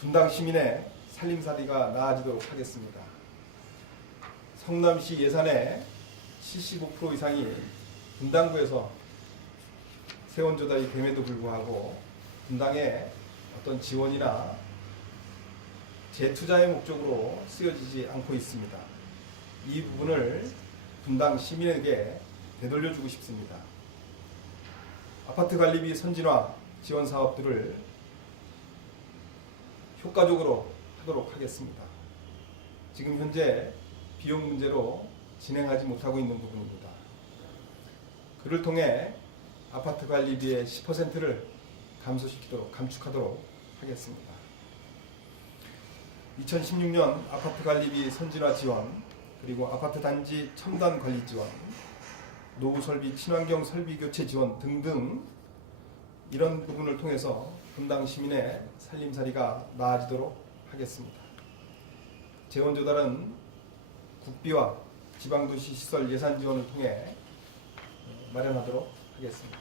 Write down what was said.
분당 시민의 살림살이가 나아지도록 하겠습니다. 성남시 예산의 75% 이상이 분당구에서 세원조달이 됨에도 불구하고 분당에 어떤 지원이나 재투자의 목적으로 쓰여지지 않고 있습니다. 이 부분을 분당 시민에게 되돌려주고 싶습니다. 아파트 관리비 선진화 지원 사업들을 효과적으로 하도록 하겠습니다. 지금 현재 비용 문제로 진행하지 못하고 있는 부분입니다. 그를 통해 아파트 관리비의 10%를 감소시키도록 감축하도록 하겠습니다. 2016년 아파트 관리비 선진화 지원 그리고 아파트 단지 첨단 관리 지원 노후 설비 친환경 설비 교체 지원 등등 이런 부분을 통해서 분당 시민의 살림살이가 나아지도록 하겠습니다. 재원 조달은 국비와 지방도시 시설 예산 지원을 통해 마련하도록 하겠습니다.